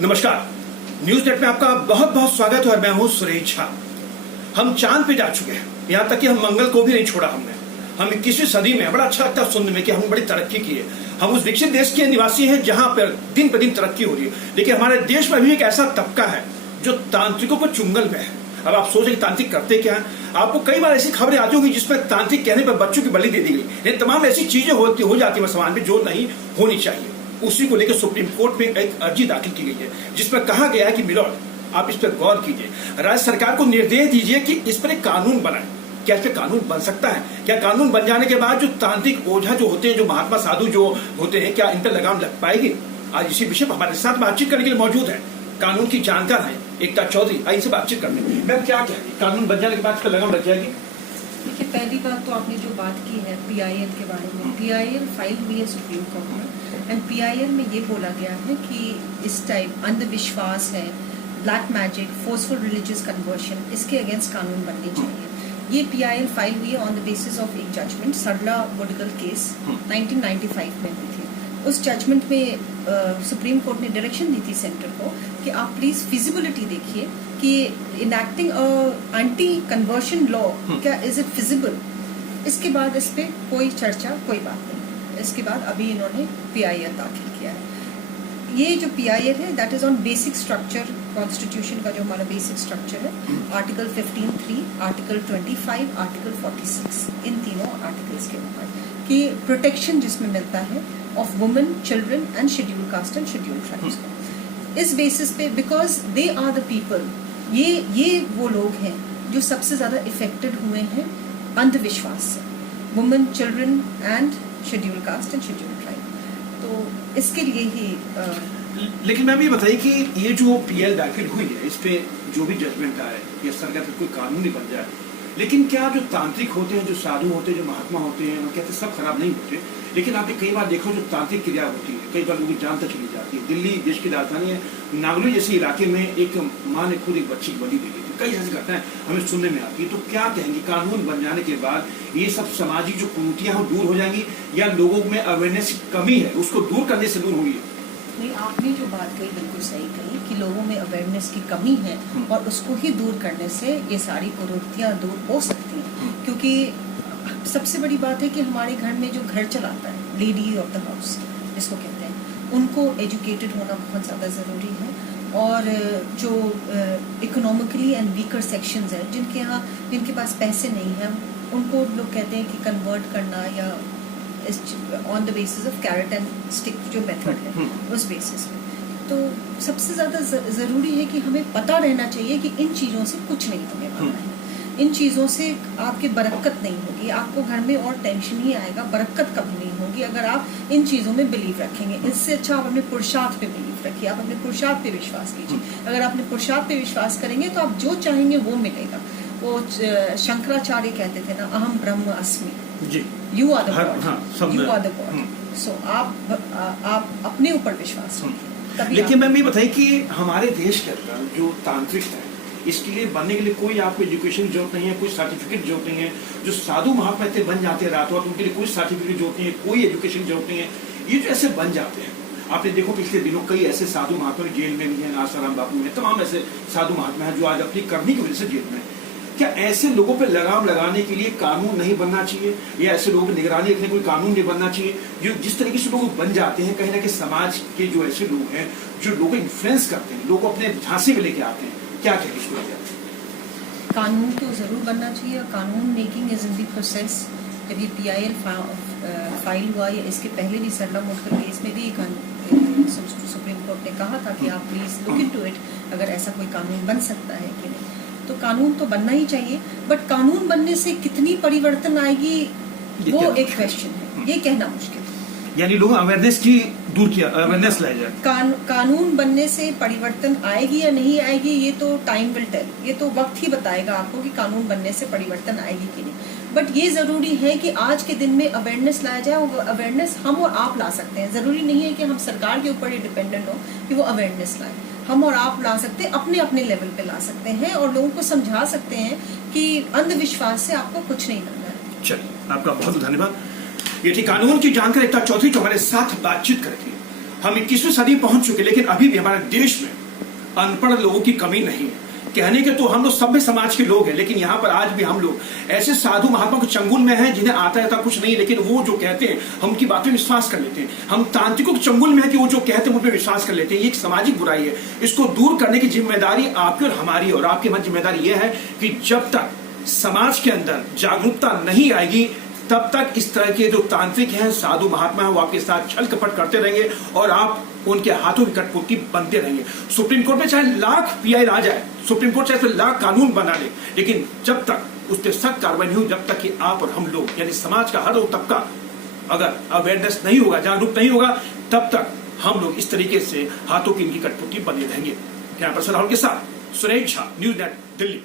नमस्कार, news net में आपका बहुत बहुत स्वागत है और मैं हूं सुरेश झा। हम चांद पे जा चुके हैं, यहाँ तक कि हम मंगल को भी नहीं छोड़ा हमने। हम 21वीं सदी में, बड़ा अच्छा लगता है सुनने में कि हमने बड़ी तरक्की की है। हम उस विकसित देश के निवासी हैं जहां पर दिन पर दिन तरक्की हो रही है, लेकिन हमारे देश में भी एक ऐसा तबका है जो तांत्रिकों को चुंगल में है। अब आप सोचें कि तांत्रिक करते क्या है। आपको कई बार ऐसी खबरें आती होंगी जिसमें तांत्रिक कहने पर बच्चों की बलि दे दी गई। ये तमाम ऐसी चीजें हो जाती है समाज में जो नहीं होनी चाहिए। उसी को लेकर सुप्रीम कोर्ट में एक अर्जी दाखिल की गई है जिसमें कहा गया है कि मिलॉर्ड आप इस पर गौर कीजिए, राज्य सरकार को निर्देश दीजिए कि इस पर एक कानून बनाए। क्या इस पर कानून बन सकता है? क्या कानून बन जाने के बाद जो तांत्रिक ओझा जो होते हैं, जो महात्मा साधु जो होते हैं, क्या इन पर लगाम लग पाएगी? आज इसी विषय पर हमारे साथ बातचीत करने के लिए मौजूद है कानून की जानकार है एकता चौधरी। आइए से बातचीत करने। मैम, क्या कहेंगे, कानून बन जाने के बाद इसका लगाम लग जाएगी? देखिए, पहली बात तो आपने जो बात की है PIL के बारे में, PIL फाइल हुई है सुप्रीम कोर्ट में एंड PIL में ये बोला गया है कि इस टाइप अंधविश्वास है, black magic, forceful religious conversion, इसके अगेंस्ट कानून बनने चाहिए। ये PIL फाइल हुई है ऑन द बेसिस ऑफ एक जजमेंट, सरला वुडगल केस 1995 में हुई थी। उस जजमेंट में सुप्रीम कोर्ट ने डायरेक्शन दी थी सेंटर को कि आप प्लीज फिजिबिलिटी देखिए कि इनैक्टिंग एंटी कन्वर्शन लॉ क्या इज इट फिजिबल। इसके बाद इस पे कोई चर्चा, कोई बात नहीं। इसके बाद अभी इन्होंने PIL दाखिल किया है। ये जो PIL है that is on basic structure, constitution का जो हमारा बेसिक स्ट्रक्चर है, आर्टिकल 15(3), आर्टिकल 25, आर्टिकल 46, इन तीनों आर्टिकल्स के ऊपर कि प्रोटेक्शन जिसमें मिलता है of women, children and schedule caste and schedule tribes को। इस बेसिस पे because they are the people, ये वो लोग हैं जो सबसे ज्यादा इफेक्टेड हुए हैं अंधविश्वास से, women, children and schedule caste and schedule tribe. तो इसके लिए ही लेकिन मैम ये बताइए कि ये जो PIL दाखिल हुई है, इस पे जो भी जजमेंट आए या सरकार कोई कानून नहीं बन जाए, लेकिन क्या जो तांत्रिक होते हैं, जो साधु होते हैं, जो महात्मा होते हैं, वो कहते हैं सब खराब नहीं होते, लेकिन आपने कई बार देखो जो तांत्रिक क्रिया होती है, कई बार लोगों की जान तक चली जाती है। दिल्ली देश की राजधानी है, नागलोई जैसे इलाके में एक माँ ने खुद एक बच्ची की बलि दे दी थी। कई ऐसी घटनाएं हमें सुनने में आती है। तो क्या कहेंगे, कानून बन जाने के बाद ये सब सामाजिक जो कुरीतियां हैं दूर हो जाएंगी या लोगों में अवेयरनेस की कमी है उसको दूर करने से दूर होगी? नहीं, आपने जो बात कही बिल्कुल सही कही कि लोगों में अवेयरनेस की कमी है और उसको ही दूर करने से ये सारी कुरीतियां दूर हो सकती हैं। क्योंकि सबसे बड़ी बात है कि हमारे घर में जो घर चलाता है, लेडी ऑफ द हाउस जिसको कहते हैं, उनको एजुकेटेड होना बहुत ज़्यादा ज़रूरी है। और जो इकोनॉमिकली एंड वीकर सेक्शंस हैं, जिनके पास पैसे नहीं हैं, उनको लोग कहते हैं कि कन्वर्ट करना या on the basis of carrot and stick जो मेथड है उस बेसिस पे। तो सबसे ज़्यादा ज़रूरी है कि हमें पता रहना चाहिए कि इन चीज़ों से कुछ नहीं होने वाला है। इन चीज़ों से आपकी बरकत नहीं होगी, आपको घर में और टेंशन ही आएगा, बरकत कभी नहीं होगी अगर आप इन चीज़ों में बिलीव रखेंगे। इससे अच्छा आप अपने पुरुषार्थ पे बिलीव रखिए, आप अपने पुरुषार्थ पे विश्वास कीजिए। अगर आप अपने पुरुषार्थ पे विश्वास करेंगे तो आप जो चाहेंगे वो मिलेगा। वो शंकराचार्य कहते थे ना, अहम ब्रह्म अस्मि, you are the God, you are the God. So आप अपने ऊपर विश्वास रखिए। लेकिन मैम ये बताइए कि हमारे देश के अंदर जो तांत्रिक है, इसके लिए बनने के लिए कोई आपको एजुकेशन की जरूरत नहीं है, कोई सर्टिफिकेट की जरूरत नहीं है। जो साधु महात्मा इतने बन जाते हैं रातों रात, उनके लिए कोई सर्टिफिकेट की जरूरत नहीं है, कोई एजुकेशन की जरूरत नहीं है। ये जो ऐसे बन जाते हैं, आपने देखो पिछले दिनों कई ऐसे साधु महात्मा जेल में भी हैं, आसाराम बापू में, तमाम ऐसे साधु महात्मा हैं जो आज अपनी करनी की वजह से जेल में। क्या ऐसे लोगों पर लगाम लगाने के लिए कानून नहीं बनना चाहिए या ऐसे लोगों की निगरानी रखने कोई कानून नहीं बनना चाहिए? जो जिस तरीके से लोग बन जाते हैं, कहीं ना कहीं समाज के जो ऐसे लोग हैं जो लोगों इन्फ्लुएंस करते हैं, लोगों को अपने झांसे में लेके आते हैं, क्या कहेंगे इसको लेकर? कानून तो जरूर बनना चाहिए। कानून making is in the process. जब ये PIL फाइल हुआ या इसके पहले भी सरला वुडगल केस में भी सुप्रीम कोर्ट ने कहा था कि आप प्लीज लुक इनटू इट, अगर ऐसा कोई कानून बन सकता है कि नहीं। तो कानून तो बनना ही चाहिए, बट कानून बनने से कितनी परिवर्तन आएगी वो एक क्वेश्चन है, ये कहना मुश्किल है। यानी लोग अवेयरनेस की दूर किया, अवेयरनेस लाया जाए। कानून बनने से परिवर्तन आएगी या नहीं आएगी ये तो टाइम विल टेल, ये तो वक्त ही बताएगा आपको कि कानून बनने से परिवर्तन आएगी कि नहीं। बट ये जरूरी है कि आज के दिन में अवेयरनेस लाया जाए। और अवेयरनेस हम और आप ला सकते हैं, जरूरी नहीं है कि हम सरकार के ऊपर ही डिपेंडेंट हो कि वो अवेयरनेस लाए। हम और आप ला सकते हैं, अपने अपने लेवल पे ला सकते हैं और लोगों को समझा सकते हैं कि अंधविश्वास से आपको कुछ नहीं करना है। चलिए, आपका बहुत धन्यवाद। ये थी कानून की जानकार एकता चौधरी जो हमारे साथ बातचीत करेगी। हम 21वीं सदी पहुंच चुके, लेकिन अभी भी हमारे देश में अनपढ़ लोगों की कमी नहीं है। कहने के तो हम लोग सभ्य समाज के लोग हैं, लेकिन यहाँ पर आज भी हम लोग ऐसे साधु महात्मा के चंगुल में हैं जिन्हें आता है कुछ नहीं, लेकिन वो जो कहते हैं हम उनकी बातें विश्वास कर लेते हैं। हम तांत्रिकों के चंगुल में है कि वो जो कहते हैं उन पर विश्वास कर लेते हैं। ये एक सामाजिक बुराई है, इसको दूर करने की जिम्मेदारी आपकी और हमारी, और आपकी हमारी जिम्मेदारी ये है कि जब तक समाज के अंदर जागरूकता नहीं आएगी तब तक इस तरह के जो तांत्रिक हैं, साधु महात्मा हैं, वो आपके साथ छल कपट करते रहेंगे और आप उनके हाथों की कठपुतली बनते रहेंगे। सुप्रीम कोर्ट में चाहे लाख पीआई आ जाए, सुप्रीम कोर्ट चाहे तो लाख कानून बना ले, लेकिन जब तक उस पर सख्त कार्रवाई नहीं हो, जब तक कि आप और हम लोग यानी समाज का हर वो तबका अगर अवेयरनेस नहीं होगा, जागरूक नहीं होगा, तब तक हम लोग इस तरीके से हाथों की इनकी कठपुतली बने रहेंगे। कैमरा पर्सन राहुल के साथ सुरेश झा, न्यूज़ नेट दिल्ली।